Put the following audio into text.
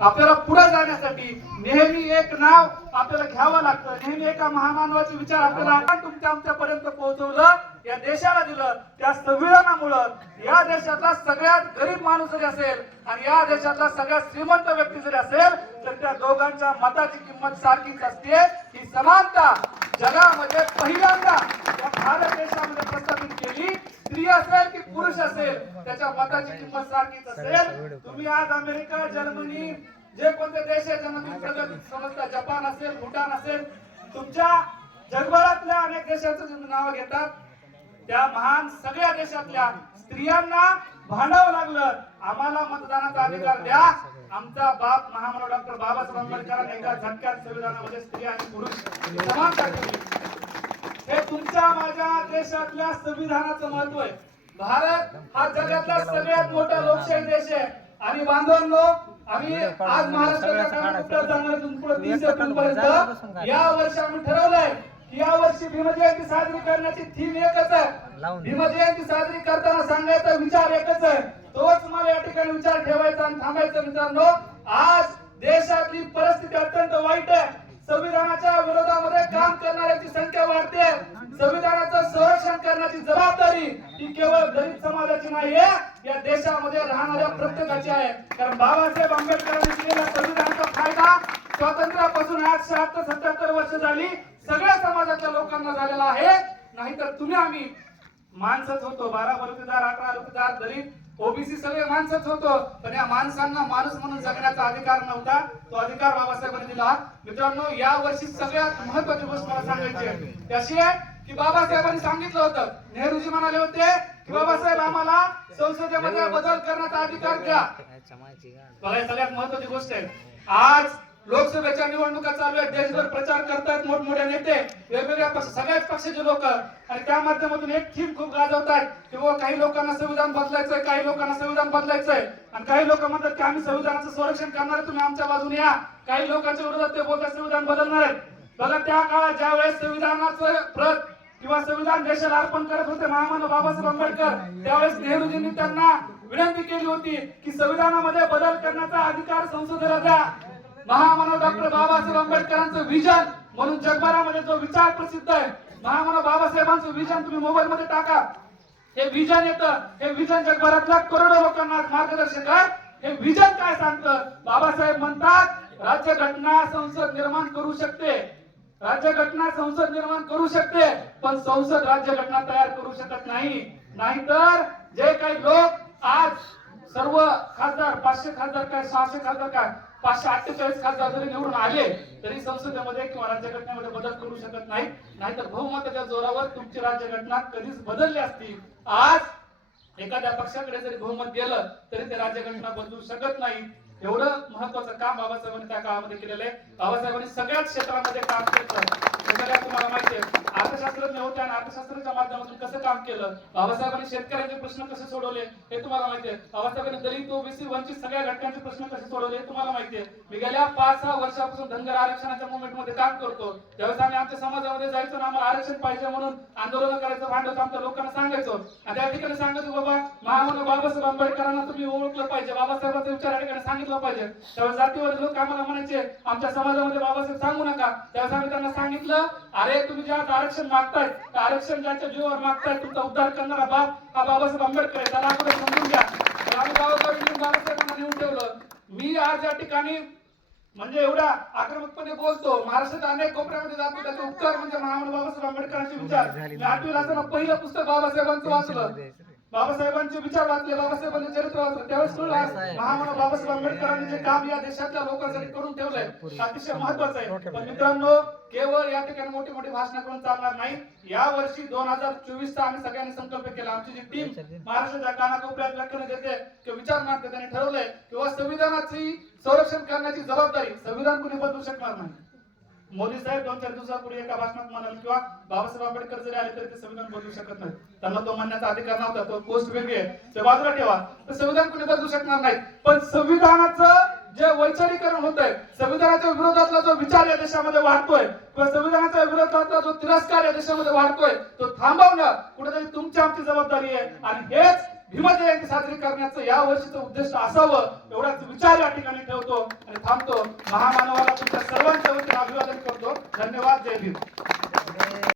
आपल्याला पुढे जाण्यासाठी नेहमी एक नाव आपल्याला घ्यावं लागतं. नेहमी एका महामानवाचे विचार आपल्याला आपण तुमच्या आमच्यापर्यंत पोहोचवलं या देशाला दिलं त्या संविधानामुळं. या देशातला सगळ्यात गरीब माणूस जरी असेल आणि या देशातला सगळ्यात श्रीमंत व्यक्ती जरी असेल तर त्या दोघांच्या मताची किंमत सारखीच असते. ही समानता जगामध्ये पहिल्यांदा या भारत देशामध्ये प्रस्थापित केली. स्त्री असेल की पुरुष असेल त्याच्या मताची किंमत सारखीच असेल. तुम्ही आज अमेरिका जर्मनी जे कोणते देश आहे तुम्ही प्रगत समजता जपान असेल भूटान असेल तुमच्या जगभरातल्या अनेक देशांचं नाव घेतात. त्या महान सगळ्या देशातल्या स्त्रियांना भांडावं लागलं. आम्हाला मतदानाचा अधिकार द्या. आमचा बाप महामानव डॉक्टर बाबासाहेब आंबेडकरांनी एका झटक्यात संविधानामध्ये स्त्री आणि पुरुष समानता केली हे तुमच्या माझ्या देशातल्या संविधानाचं महत्त्व आहे. भारत हा जगातला सगळ्यात मोठा लोकशाही देश आहे. आणि बांधवांनो आम्ही आज पर्यंत या वर्षी आम्ही ठरवलंय की या वर्षी भीमजयंती साजरी करण्याची थीम एकच आहे. भीमजयंती साजरी करताना सांगायचा विचार एकच आहे. तोच मला या ठिकाणी विचार ठेवायचा आणि थांबायचा मित्रांनो. आज देशातली परिस्थिती अत्यंत वाईट आहे. संविधानाच्या विरोधामध्ये काम करणाऱ्यांची संख्या वाढते. संविधानाचं संरक्षण करण्याची जबाबदारी केवळ दलित समाजाची नाही या देशामध्ये राहणाऱ्या प्रत्येकाची आहे. कारण बाबासाहेब आंबेडकरांनी दिलेला संविधानाचा फायदा स्वातंत्र्यापासून आज शहात्तर सत्याहत्तर वर्ष झाली सगळ्या समाजाच्या लोकांना झालेला आहे. नाहीतर तुम्ही आम्ही माणसंच होतो. बारा वर्गदार अठरा वर्गदार दलित ओबीसी सगळे माणसंच होतो. पण या माणसांना माणूस म्हणून जगण्याचा अधिकार नव्हता. तो अधिकार बाबासाहेबांनी दिला. मित्रांनो या वर्षी सगळ्यात महत्वाची गोष्ट मला सांगायची आहे. ती की बाबासाहेबांनी सांगितलं होतं. नेहरूजी म्हणाले होते की बाबासाहेब आम्हाला संसदेमध्ये बदल करण्याचा अधिकार द्या. बघा ही सगळ्यात महत्वाची गोष्ट आहे. आज लोकसभेच्या निवडणुका चालू आहेत. देशभर प्रचार करतात मोठमोठ्या नेते. वेगवेगळ्या पक्ष सगळ्याच पक्षाचे लोक. आणि त्या माध्यमातून एक थीम खूप गाजवतात की हो, काही लोकांना संविधान बदलायचंय काही लोकांना संविधान बदलायचंय. आणि काही लोक म्हणतात की आम्ही संविधानाचं संरक्षण करणार तुम्ही आमच्या बाजूने या. काही लोकांच्या विरोधात ते बोलतात संविधान बदलणार आहेत. बघा त्या काळात ज्या वेळेस संविधानाचं प्रत किंवा संविधान देशाला अर्पण करत होते महामानव बाबासाहेब आंबेडकर त्यावेळेस नेहरूजींनी त्यांना विनंती केली होती की संविधानामध्ये बदल करण्याचा अधिकार संसदेला द्या. महामानव डॉक्टर बाबासाहेब आंबेडकरांचं विजन म्हणून जगभरामध्ये जो विचार प्रसिद्ध आहे महामानव बाबासाहेबांचं विजन तुम्ही मोबाईल मध्ये टाका. हे विजन येतं हे विजन जगभरातल्या करोडो लोकांना आज मार्गदर्शक आहे हे विजन काय सांगतं? बाबासाहेब म्हणतात राज्य घटना संसद निर्माण करू शकते. राज्य घटना संसद निर्माण करू शकते पण संसद राज्य घटना तयार करू शकत नाही. नाहीतर जे काही लोक आज सर्व खासदार पाचशे खासदार काय सहाशे खासदार काय पाचशे अठ्ठेचाळीस खासदार जरी निवडून आले तरी संसदेमध्ये किंवा राज्यघटनेमध्ये बदल करू शकत नाही नाहीतर बहुमताच्या जोरावर तुमची राज्यघटना कधीच बदलली असती. आज एखाद्या पक्षाकडे जरी बहुमत गेलं तरी ते राज्यघटना बदलू शकत नाही एवढं महत्वाचं काम बाबासाहेबांनी त्या काळामध्ये केलेलं आहे. बाबासाहेबांनी सगळ्याच क्षेत्रामध्ये काम केलं तुम्हाला माहिती आहे अर्थशास्त्राच्या माध्यमातून कसं काम केलं? बाबासाहेबांनी शेतकऱ्यांचे प्रश्न कसे सोडवले हे तुम्हाला माहिती आहे. बाबासाहेबांनी दलित ओबीसी वंचित सगळ्या घटकांचे प्रश्न कसे सोडवले हे तुम्हाला माहिती आहे. मी गेल्या पाच सहा वर्षापासून धनगर आरक्षणाच्या मुवमेंटमध्ये काम करतो. त्यावेळेस आम्ही आमच्या समाजामध्ये जायचो ना आम्हाला आरक्षण पाहिजे म्हणून आंदोलन करायचं भांडत आमच्या लोकांना सांगायचो. आणि त्या ठिकाणी सांगायचो बाबा महामानव बाबासाहेब आंबेडकरांना तुम्ही ओळखलं पाहिजे बाबासाहेबांचा विचार या ठिकाणी सांगितलं पाहिजे. त्यावेळेस जातीवर लोक आम्हाला म्हणायचे आमच्या समाजामध्ये बाबासाहेब सांगू नका. त्यावेळेस आम्ही त्यांना सांगितलं अरे तुम्ही ज्या आरक्षण मागताय आरक्षण ज्याच्या जीवावर मागताय तुमचा उद्धार करणारा बाप हा बाबासाहेब आंबेडकर आहे त्याला अगोदर समजून घ्या. आम्ही गावोगावी नेऊन नेऊन ठेवलं. मी आज या ठिकाणी म्हणजे एवढा आक्रमकपणे बोलतो. महाराष्ट्राच्या अनेक कोपऱ्यामध्ये जातो. त्याचे उत्तर म्हणजे महामानव बाबासाहेब आंबेडकरांचे विचार. मी आठवीला असताना पहिलं पुस्तक बाबासाहेबांचं वाचलं. बाबासाहेबांचे विचार वाचले. बाबासाहेबांचे चरित्र वाचलं. त्यावेळेस कळलं आज बाबासाहेब आंबेडकरांनी जे काम या देशातल्या लोकांसाठी करून ठेवलंय अतिशय महत्वाचं आहे. पण मित्रांनो केवळ या ठिकाणी मोठी मोठी भाषणं करून चालणार नाही. या वर्षी दोन हजार चोवीस चा आम्ही सगळ्यांनी संकल्प केला. आमची जी टीम महाराष्ट्राच्या कानाकोपऱ्यात व्याख्यान देते किंवा विचार मांडते त्यांनी ठरवलंय किंवा संविधानाची संरक्षण करण्याची जबाबदारी संविधान कुणी बदलू शकणार नाही. मोदी साहेब दोन चार दिवसापूर्वी एका भाषणात म्हणाल किंवा बाबासाहेब आंबेडकर जरी आले तरी ते संविधान बदलू शकत नाही त्यांना तो म्हणण्याचा अधिकार नव्हता तो पोस्ट वेगळी आहे. ते बाजूला ठेवा. तर संविधान कुणी बदलू शकणार नाही. पण संविधानाचं जे वैचारीकरण होत आहे संविधानाच्या विरोधातला जो विचार या देशामध्ये वाढतोय किंवा संविधानाच्या विरोधातला जो तिरस्कार या देशामध्ये वाढतोय तो थांबवणं कुठेतरी तुमची आमची जबाबदारी आहे. आणि हेच भीमजयंती साजरी करण्याचं या वर्षीचं उद्दिष्ट असावं एवढाच विचार या ठिकाणी ठेवतो आणि थांबतो. महामानवाला तुमच्या सर्वांच्या वतीने अभिवादन करतो. धन्यवाद. जय भीम.